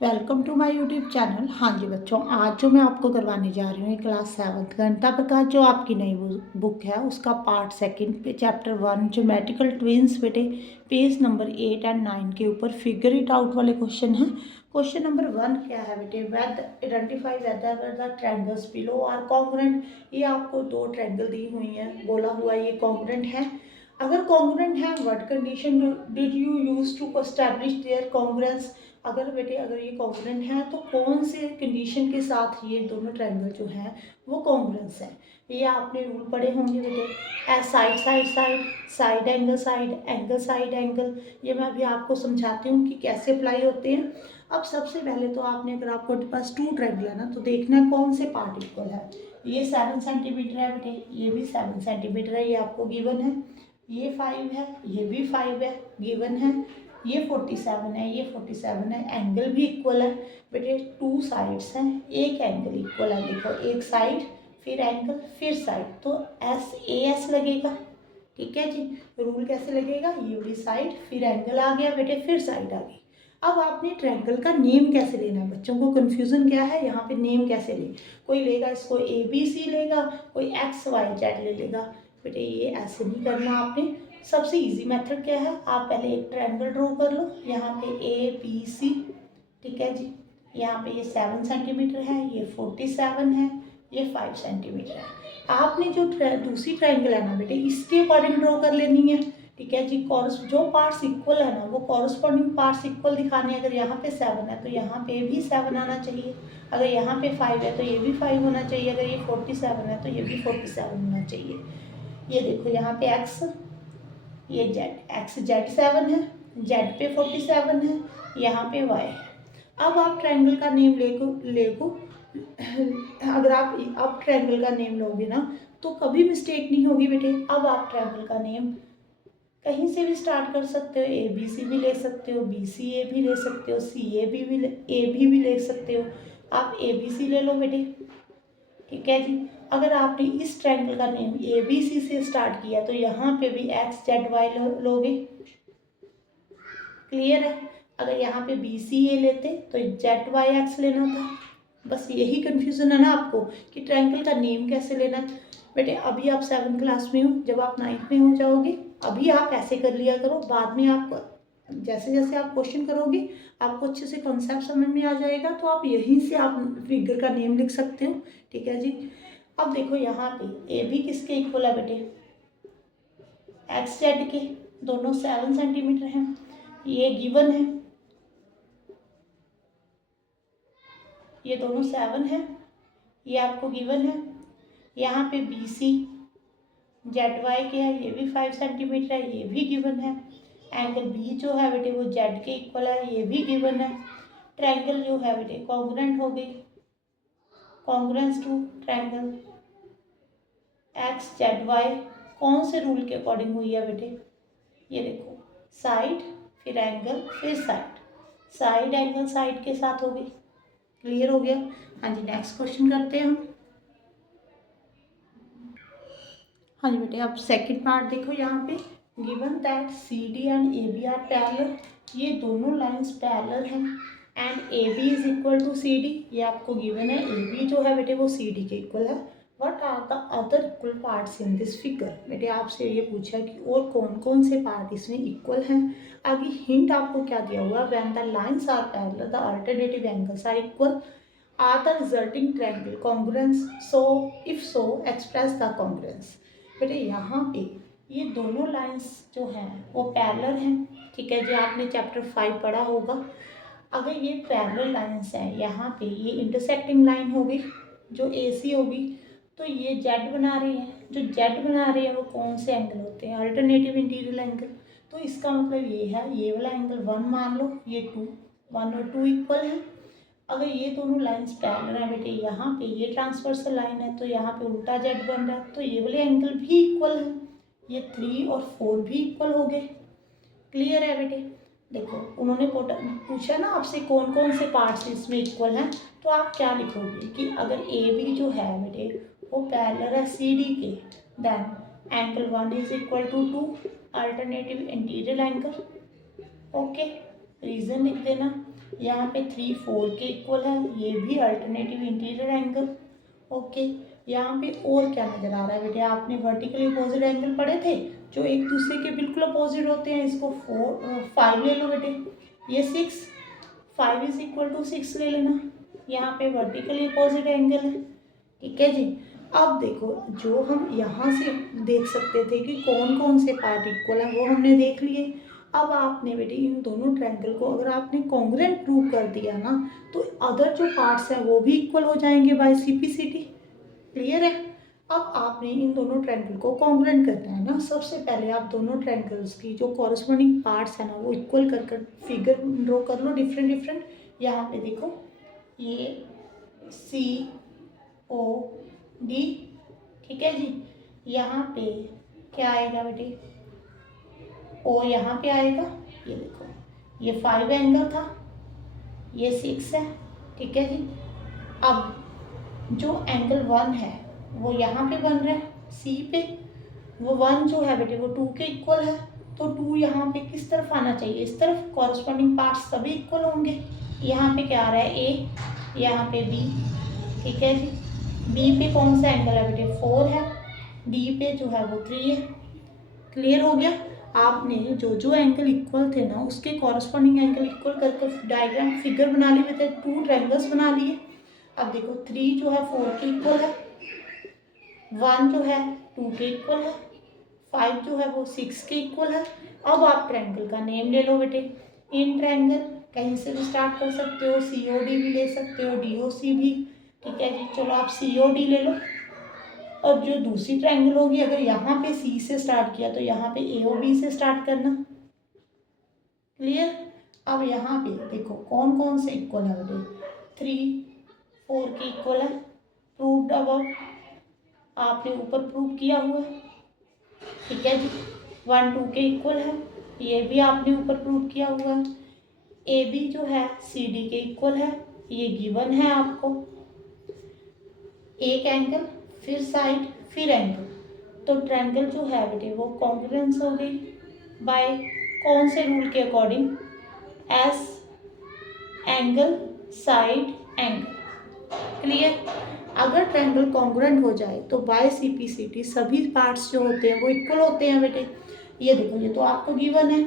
Welcome to my YouTube channel. हाँ जी बच्चों, आज जो मैं आपको करवाने जा रही हूँ क्लास 7th गणिता प्रकाश जो आपकी नई बुक है उसका पार्ट सेकंड पे चैप्टर 1 ज्योमेट्रिकल ट्विंस बेटे पेज नंबर 8 और 9 के ऊपर फिगर इट आउट वाले क्वेश्चन हैं। क्वेश्चन नंबर 1 क्या है बेटे, वेद identify whether the triangles below are congruent. ये आपको दो ट्रायंगल दी हुई हैं, बोला हुआ ये कॉन्ग्रुएंट है। अगर कॉन्ग्रुएंट है what condition did you use to establish their congruence. अगर बेटे अगर ये कॉन्ग्रुएंट है तो कौन से कंडीशन के साथ ये दोनों ट्रायंगल जो हैं वो कॉन्ग्रुएंस है। ये आपने रूल पढ़े होंगे बेटे, as side side side, side angle side, angle side angle. ये मैं अभी आपको समझाती हूँ कि कैसे अप्लाई होते हैं। अब सबसे पहले तो आपने, अगर आपको पास टू ट्रायंगल है ना, तो देखना है कौन से पार्ट इक्वल है। ये 7 सेंटीमीटर है बेटे, ये भी 7 सेंटीमीटर है, ये आपको गिवन है। ये 5 है, ये भी 5 है, गिवन है। ये 47 है, ये 47 है, एंगल भी इक्वल है बेटे। टू साइड्स हैं, एक एंगल इक्वल है। देखो, एक साइड फिर एंगल फिर साइड, तो एस ए एस लगेगा। ठीक है जी। रूल कैसे लगेगा, ये वाली साइड फिर एंगल आ गया बेटे, फिर साइड आ गई। अब आपने ट्रायंगल का नेम कैसे लेना है, बच्चों को कन्फ्यूजन क्या है यहाँ पे, नेम कैसे ले। कोई लेगा इसको ए बी सी लेगा, कोई एक्स वाई जेड ले लेगा। बेटे ये ऐसे नहीं करना आपने। सबसे इजी मेथड क्या है, आप पहले एक ट्रायंगल ड्रॉ कर लो, यहाँ पे ए बी सी। ठीक है जी। यहाँ पे ये 7 सेंटीमीटर है, ये 47 है, ये 5 सेंटीमीटर है। आपने जो दूसरी ट्रायंगल है ना बेटे, इसके अकॉर्डिंग ड्रॉ कर लेनी है। ठीक है जी। जो पार्ट्स इक्वल है ना वो कॉरस्पॉन्डिंग पार्ट्स इक्वल दिखाने हैं। अगर यहाँ पे 7 है तो यहाँ पे भी 7 आना चाहिए। अगर यहाँ पे 5 है तो ये भी 5 होना चाहिए। अगर ये 47 है तो ये भी 47 होना चाहिए। ये देखो, यहाँ पे एक्स, ये जेड, एक्स जेड 7 है, जेड पे 47 है, यहाँ पे वाई है। अब आप ट्रायंगल का नेम लेगो अगर आप अब ट्रायंगल का नेम लोगे ना तो कभी मिस्टेक नहीं होगी बेटे। अब आप ट्रायंगल का नेम कहीं से भी स्टार्ट कर सकते हो, ए बी सी भी ले सकते हो, बी सी ए भी ले सकते हो, सी ए भी ले सकते हो। आप ए बी सी ले लो बेटे। ठीक है जी। अगर आपने इस ट्रायंगल का नेम ए बी सी से स्टार्ट किया तो यहाँ पे भी एक्स जेड वाई लोगे। क्लियर है। अगर यहाँ पे बी सी ए लेते तो जेड वाई एक्स लेना था। बस यही कंफ्यूजन है ना आपको कि ट्रायंगल का नेम कैसे लेना है। बेटे अभी आप 7th क्लास में हो, जब आप 9th में हो जाओगे अभी आप ऐसे कर लिया करो। बाद में आप जैसे जैसे आप क्वेश्चन करोगे आपको अच्छे से कॉन्सेप्ट समझ में आ जाएगा, तो आप यहीं से आप फिगर का नेम लिख सकते हो। ठीक है जी। अब देखो यहाँ पे ए बी किसके इक्वल है बेटे, एक्स जेड के। दोनों 7 सेंटीमीटर हैं, ये गिवन है। ये दोनों 7 है, ये आपको गिवन है। यहाँ पे बी सी जेड वाई के है, ये भी 5 सेंटीमीटर है, ये भी गिवन है। एंगल बी जो है बेटे वो जेड के इक्वल है, ये भी गिवन है। ट्रायंगल जो है बेटे कॉन्ग्रुएंट हो गई, congruence to triangle X Z Y. कौन से रूल के अकॉर्डिंग हुई है बेटे, ये देखो, साइड फिर एंगल फिर साइड, साइड एंगल साइड के साथ हो गई। क्लियर हो गया। हाँ जी, नेक्स्ट क्वेश्चन करते हैं हम। हाँ जी बेटे, अब सेकंड पार्ट देखो, यहाँ पे given that C D and A B are parallel. ये दोनों लाइंस पैरेलल हैं and A B is equal to C D. ये आपको गिवन है, ए बी जो है बेटे वो सी डी के इक्वल है। What are the other equal parts in this figure. बेटे आपसे ये पूछा कि और कौन कौन से पार्ट इसमें इक्वल हैं। आगे हिंट आपको क्या दिया हुआ, when the lines are parallel the alternative angles are equal are the resulting triangle congruence, so if so express the congruence. बेटे यहाँ पे ये दोनों लाइंस जो हैं वो पैरेलल हैं। ठीक है जी, आपने चैप्टर 5 पढ़ा होगा। अगर ये पैरेलल लाइंस हैं, यहाँ पे ये इंटरसेक्टिंग लाइन होगी जो ए सी होगी, तो ये जेड बना रही है। जो जेड बना रही है वो कौन से एंगल होते हैं, अल्टरनेटिव इंटीरियर एंगल। तो इसका मतलब ये है, ये वाला एंगल 1 मान लो, ये 2, 1 और 2 इक्वल है। अगर ये दोनों लाइंस पैरेलल है बेटे, यहाँ पे ये ट्रांसवर्सल लाइन है तो यहाँ पे उल्टा जेड बन रहा है, तो ये वाले एंगल भी इक्वल है। ये 3 और 4 भी इक्वल हो गए। क्लियर है बेटे। देखो उन्होंने पूछा ना आपसे कौन कौन से पार्ट्स इसमें इक्वल हैं, तो आप क्या लिखोगे कि अगर ए बी जो है बेटे वो पैरेलल है सी डी के, then angle 1 is equal to 2 alternative interior angle. Okay, reason लिख देना। यहाँ पे 3 4 के इक्वल है, ये भी अल्टरनेटिव इंटीरियर एंगल। ओके, यहाँ पे और क्या नज़र आ रहा है बेटे, आपने वर्टिकली अपोजिट एंगल पढ़े थे जो एक दूसरे के बिल्कुल अपोजिट होते हैं। इसको 5 ले लो बेटे, ये 6, 5 इज इक्वल टू 6 ले लेना। यहाँ पे वर्टिकली अपोजिट एंगल है, ठीक है जी। अब देखो, जो हम यहाँ से देख सकते थे कि कौन कौन से पार्ट इक्वल है वो हमने देख लिए। अब आपने बेटे इन दोनों ट्रायंगल को अगर आपने कॉन्ग्रुएंट प्रूव कर दिया ना, तो अदर जो पार्ट्स हैं वो भी इक्वल हो जाएंगे बाय सीपीसीटी। क्लियर है। अब आपने इन दोनों ट्रायंगल को कॉन्ग्रुएंट करना है ना। सबसे पहले आप दोनों ट्रायंगल्स की जो कॉरस्पॉन्डिंग पार्ट्स है ना वो इक्वल कर कर फिगर ड्रॉ कर लो डिफरेंट डिफरेंट। यहाँ पे देखो, ये सी ओ डी, ठीक है जी। यहाँ पे क्या आएगा बेटे, ओ यहाँ पे आएगा। ये देखो, ये 5 एंगल था, ये 6 है, ठीक है जी। अब जो एंगल 1 है वो यहाँ पे बन रहा है सी पे, वो 1 जो है बेटे वो 2 के इक्वल है, तो 2 यहाँ पे किस तरफ आना चाहिए, इस तरफ। कॉरस्पॉन्डिंग पार्ट्स सभी इक्वल होंगे। यहाँ पे क्या आ रहा है ए, यहाँ पे बी, ठीक है जी। बी पे कौन सा एंगल है बेटे, 4 है। डी पे जो है वो 3 है। क्लियर हो गया। आपने जो जो एंगल इक्वल थे ना उसके कॉरस्पॉन्डिंग एंगल इक्वल करके डायग्राम फिगर बना लिए थे, 2 ट्रायंगल्स बना लिए। अब देखो 3 जो है 4 के इक्वल है, 1 जो है 2 के इक्वल है, 5 जो है वो 6 के इक्वल है। अब आप ट्रायंगल का नेम ले लो बेटे। इन ट्रायंगल कहीं से भी स्टार्ट कर सकते हो, COD भी ले सकते हो, DOC भी, ठीक है जी। चलो आप COD ले लो। और जो दूसरी ट्रायंगल होगी, अगर यहाँ पे C से स्टार्ट किया तो यहाँ पे AOB से स्टार्ट करना। क्लियर। अब यहाँ पे देखो कौन कौन से इक्वल है बेटे, 3 4 के इक्वल है, प्रूव्ड अबव, आपने ऊपर प्रूव किया हुआ है, ठीक है जी। 1 2 के इक्वल है, ये भी आपने ऊपर प्रूव किया हुआ है। AB जो है CD के इक्वल है, ये गिवन है आपको। एक एंगल, फिर साइड, फिर एंगल, तो ट्रायंगल जो है बेटे वो कॉन्ग्रुएंस हो गई बाय कौन से रूल के according, S angle side angle. Clear. अगर ट्रायंगल कॉन्ग्रुएंट हो जाए तो बाय सीपीसीटी सभी पार्ट्स जो होते हैं वो इक्वल होते हैं बेटे। ये देखो, ये तो आपको गिवन है,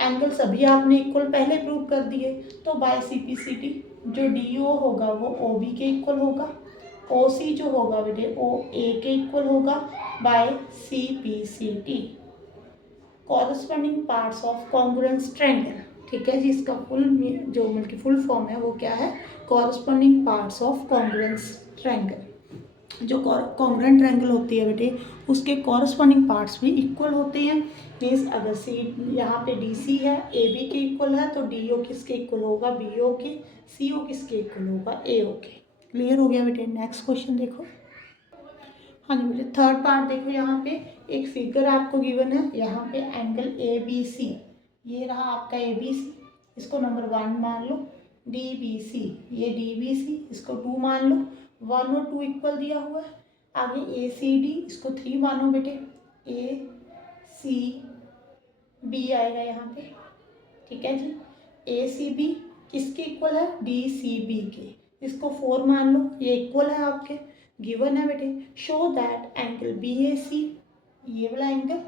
एंगल सभी आपने इक्वल पहले प्रूव कर दिए। तो बाय सीपीसीटी जो डीओ होगा वो ओबी के इक्वल होगा, ओसी जो होगा बेटे ओ ए के इक्वल होगा by CPCT, corresponding parts of congruence triangle. ठीक है जी। इसका फुल जो मतलब फुल फॉर्म है वो क्या है, corresponding parts of congruence triangle. जो कॉन्ग्रुएंट ट्रायंगल होती है बेटे उसके कॉरस्पॉन्डिंग पार्ट्स भी इक्वल होते हैं। मीन्स अगर सी यहाँ पे DC है, AB के इक्वल है, तो DO किसके इक्वल होगा, BO के, CO किसके इक्वल होगा, AO के। क्लियर हो गया बेटे। नेक्स्ट क्वेश्चन देखो। हाँ जी बेटे, थर्ड पार्ट देखो। यहाँ पे एक फिगर आपको गिवन है, यहाँ पे एंगल ABC, ये रहा आपका ABC, इसको नंबर 1 मान लो। DBC, ये DBC, इसको 2 मान लो। 1 और 2 इक्वल दिया हुआ है। आगे ACD, इसको 3 मानो बेटे। ACB आएगा यहाँ पे, ठीक है जी। ACB किसके इक्वल है, DCB के, इसको 4 मान लो, ये इक्वल है आपके, गिवन है बेटे। शो दैट एंगल BAC, ये वाला एंगल,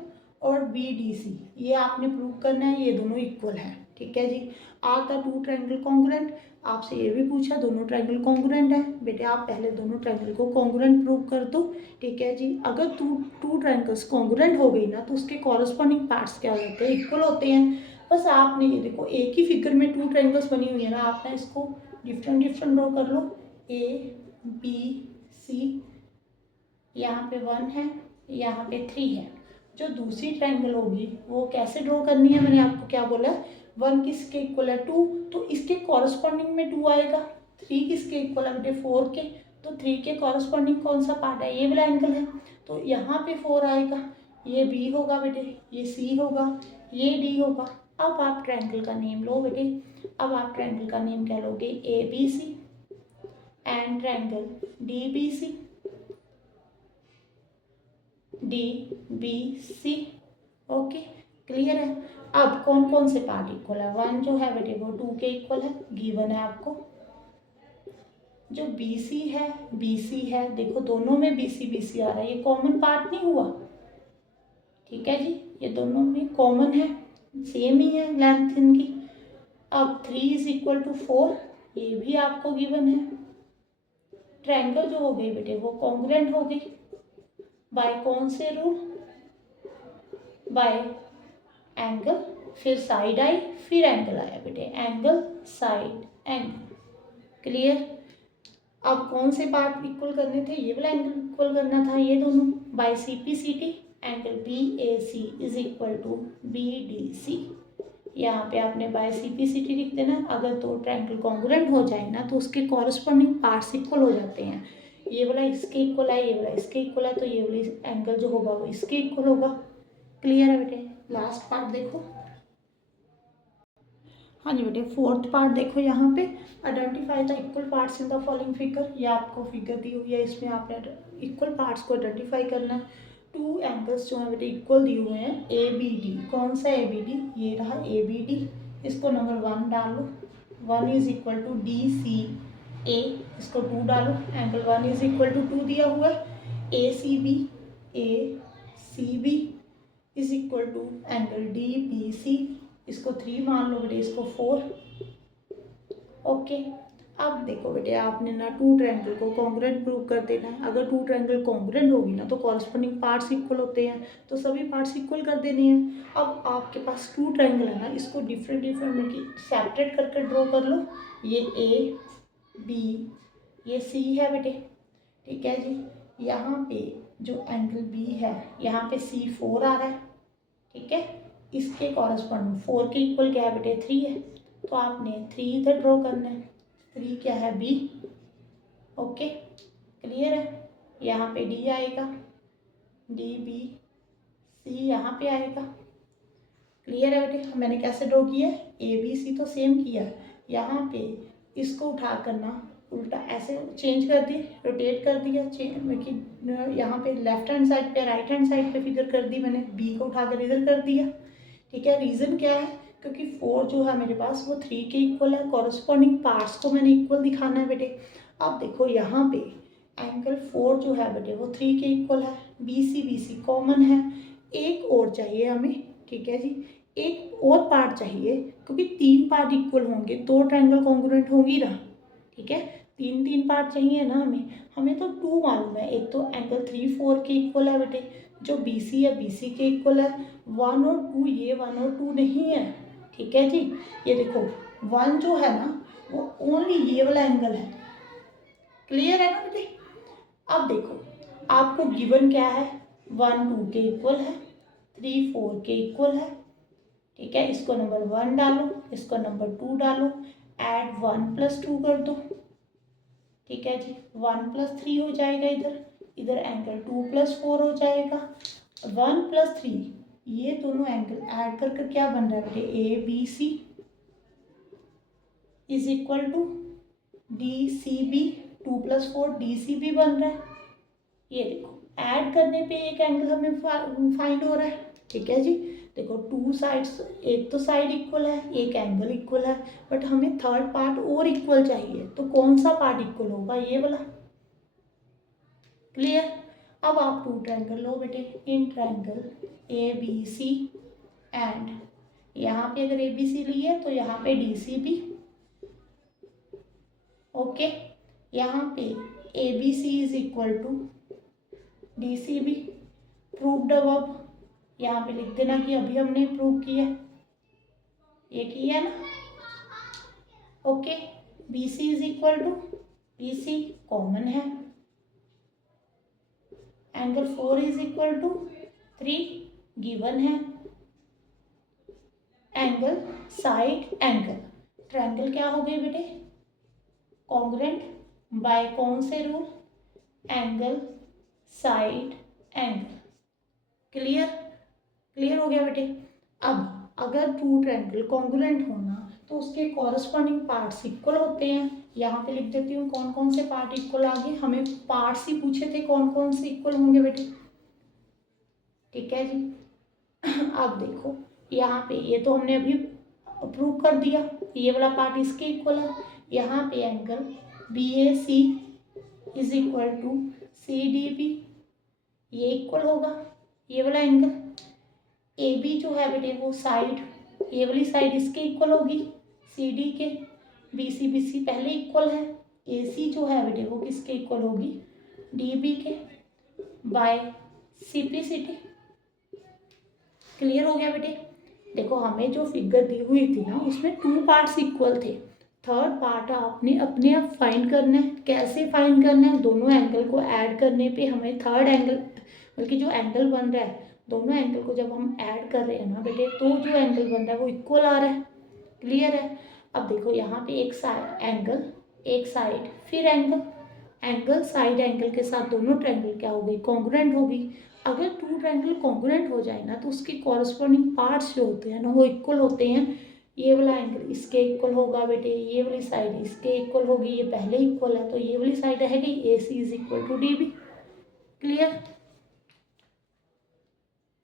और BDC, ये आपने प्रूव करना है ये दोनों इक्वल है, ठीक है जी। आर द 2 ट्रायंगल कॉन्ग्रुएंट, आपसे ये भी पूछा दोनों ट्रायंगल कॉन्ग्रुएंट है बेटे, आप पहले दोनों ट्रायंगल को कॉन्ग्रुएंट प्रूव कर दो, ठीक है जी। अगर टू ट्रायंगल्स कॉन्ग्रुएंट हो गई ना तो उसके कॉरस्पॉन्डिंग पार्ट्स क्या होते हैं, इक्वल होते हैं। बस आपने ये देखो एक ही फिगर में 2 ट्रायंगल्स बनी हुई है ना, आपने इसको डिफरेंट डिफरेंट ड्रॉ कर लो। ABC, यहाँ पे 1 है, यहाँ पे 3 है। जो दूसरी ट्रायंगल होगी वो कैसे ड्रॉ करनी है, मैंने आपको क्या बोला, 1 किसके इक्वल है, 2, तो इसके कॉरस्पॉन्डिंग में 2 आएगा। 3 किसके इक्वल है बेटे, 4 के, तो 3 के कॉरस्पॉन्डिंग कौन सा पार्ट है, ये वाला एंगल है, तो यहाँ पे 4 आएगा। ये B होगा बेटे, ये C होगा, ये D होगा। अब आप ट्रायंगल का नेम लो बेटे। अब आप ट्रायंगल का नेम क्या लोगे, ABC and triangle DBC, DBC। Okay, clear है। अब कौन कौन से पार्ट इक्वल है, 1 जो है बेटे वो 2 के इक्वल है, गिवन है आपको। जो BC है देखो दोनों में BC आ रहा है, ये कॉमन पार्ट नहीं हुआ, ठीक है जी, ये दोनों में कॉमन है, सेम ही है लेंथ इनकी। अब 3 इज इक्वल टू 4, ये भी आपको गिवन है। ट्रायंगल जो हो गई बेटे वो कॉन्ग्रुएंट हो गई, बाय कौन से रूल, बाय एंगल, फिर साइड आई, फिर एंगल आया बेटे, एंगल साइड एंगल। क्लियर। अब कौन से पार्ट इक्वल करने थे, ये वाला एंगल इक्वल करना था, ये दोनों by CPCT angle BAC is equal to BDC। यहाँ पे आपने बाय CPCT लिख देना। अगर दो ट्रायंगल कॉन्ग्रुएंट हो जाए ना तो उसके कॉरस्पॉन्डिंग पार्ट्स इक्वल हो जाते हैं, ये वाला इसके इक्वल है, ये वाला इसके इक्वल है, तो ये वाला एंगल जो होगा वो इसके इक्वल होगा। क्लियर है बेटे। लास्ट पार्ट देखो, हाँ जी बेटे फोर्थ पार्ट देखो, यहाँ पे identify the equal parts in the following figure, ये आपको फिगर दी हुई है, इसमें आपने इक्वल पार्ट्स को आइडेंटिफाई करना है। टू एंगल्स जो है बेटे इक्वल दिए हुए हैं, ABD, कौन सा ABD, ये रहा ABD, इसको नंबर 1 डालो, 1 इज इक्वल टू DCA, इसको 2 डालो, एंगल 1 इज इक्वल टू 2 दिया हुआ है, ACB is equal to angle DBC, इसको 3 मान लो बेटे, इसको 4। ओके। अब देखो बेटे आपने ना टू ट्रायंगल को कॉन्ग्रुएंट प्रूव कर देना है। अगर टू ट्रायंगल कॉन्ग्रुएंट होगी ना तो कॉरस्पॉन्डिंग पार्ट्स इक्वल होते हैं, तो सभी पार्ट्स इक्वल कर देने हैं। अब आपके पास टू ट्रायंगल है ना, इसको डिफरेंट डिफरेंट सेपरेट करके ड्रॉ कर लो। ये AB, ये C है बेटे, ठीक है जी। यहाँ पे जो एंगल B है, यहाँ पे C4 आ रहा है, ठीक है। इसके कॉरस्पॉन्डिंग 4 के इक्वल क्या है बेटे 3 है, तो आपने 3 इधर ड्रॉ करना है। 3 क्या है B, ओके क्लियर है। यहाँ पे D आएगा, DBC यहाँ पे आएगा। क्लियर है बेटे। मैंने कैसे ड्रॉ किया है, ABC तो सेम किया है, यहाँ पे इसको उठा करना उल्टा ऐसे चेंज कर दी, रोटेट कर दिया, कि यहाँ पे लेफ्ट हैंड साइड पे राइट हैंड साइड पे फिगर कर दी मैंने, B को उठाकर इधर कर दिया, ठीक है। रीज़न क्या है, क्योंकि 4 जो है मेरे पास वो 3 के इक्वल है, कॉरस्पॉन्डिंग पार्ट्स को मैंने इक्वल दिखाना है बेटे। अब देखो यहाँ पे एंगल 4 जो है बेटे वो 3 के इक्वल है, BC कॉमन है, एक और चाहिए हमें, ठीक है जी, एक और पार्ट चाहिए, क्योंकि 3 पार्ट इक्वल होंगे, 2 ट्रायंगल कॉन्ग्रुएंट होंगी ना, ठीक है। 3 पार्ट चाहिए ना हमें तो 2 मालूम है, एक तो एंगल 3 4 के इक्वल है बेटे, जो BC है BC के इक्वल है, 1 और 2, ये 1 और 2 नहीं है, ठीक है जी। ये देखो 1 जो है ना वो ओनली ये वाला एंगल है, क्लियर है ना बेटे। अब देखो आपको गिवन क्या है, 1 2 के इक्वल है, 3 4 के इक्वल है, ठीक है। इसको नंबर 1 डालो, इसको नंबर 2 डालो, ऐड 1 + 2 कर दो, ठीक है जी। 1 + 3 हो जाएगा, इधर एंगल 2 + 4 हो जाएगा, 1 + 3, ये दोनों एंगल ऐड कर क्या बन रहा है बेटे, ABC is equal to DCB, 2 + 4 DCB बन रहा है। ये देखो ऐड करने पे एक एंगल हमें फाइंड हो रहा है, ठीक है जी। देखो 2 साइड्स, एक तो साइड इक्वल है, एक एंगल इक्वल है, बट हमें थर्ड पार्ट और इक्वल चाहिए, तो कौन सा पार्ट इक्वल होगा, ये वाला। क्लियर। अब आप टू ट्रायंगल लो बेटे, इन ट्रायंगल ABC एंड यहाँ पे अगर ABC लिए तो यहाँ पे DCB, ओके। यहाँ पे ABC is equal to DCB, proved अब यहाँ पे लिख देना कि अभी हमने प्रूव किया, ये किया ना, okay. BC is equal to BC common है, angle 4 is equal to 3 given है, एंगल साइड एंगल, ट्रायंगल क्या हो गए बेटे कॉन्ग्रुएंट, बाय कौन से rule, angle side angle. Clear, clear हो गया बेटे। अब अगर टू ट्रायंगल कॉन्ग्रुएंट होना तो उसके कॉरस्पॉन्डिंग पार्ट्स इक्वल होते हैं। यहाँ पे लिख देती हूँ कौन कौन से पार्ट इक्वल आ गए, हमें पार्ट्स ही पूछे थे कौन कौन से इक्वल होंगे बेटे, ठीक है जी। अब देखो यहाँ पे ये तो हमने अभी प्रूव कर दिया, ये वाला पार्ट इसके इक्वल है। यहाँ पे angle B A C is equal to C D B, ये इक्वल होगा ये वाला एंगल। ए बी जो है बेटे वो साइड, ये वाली साइड इसके इक्वल होगी सी डी के। बी सी पहले इक्वल है। ए सी जो है बेटे वो किसके इक्वल होगी, डी बी के, बाय सिंप्लिसिटी। क्लियर हो गया बेटे। देखो हमें जो फिगर दी हुई थी ना उसमें 2 पार्ट्स इक्वल थे। थर्ड पार्ट आपने अपने आप फाइंड करना है। कैसे फाइंड करना है, दोनों एंगल को ऐड करने पे हमें थर्ड एंगल, बल्कि जो एंगल बन रहा है दोनों एंगल को जब हम ऐड कर रहे हैं ना बेटे, तो जो एंगल बन रहा है वो इक्वल आ रहा है। क्लियर है। अब देखो यहाँ पे एक साइड एंगल, एक साइड फिर एंगल, एंगल साइड एंगल के साथ दोनों ट्रायंगल क्या हो गई, कॉन्ग्रुएंट होगी। अगर 2 ट्रायंगल कॉन्ग्रुएंट हो जाए ना तो उसके कॉरस्पॉन्डिंग पार्ट्स जो होते हैं ना वो इक्वल होते हैं। ये वाला एंगल इसके इक्वल होगा बेटे, ये वाली साइड इसके इक्वल होगी, ये पहले इक्वल है तो ये वाली साइड रहेगी A C is equal to D B. Clear.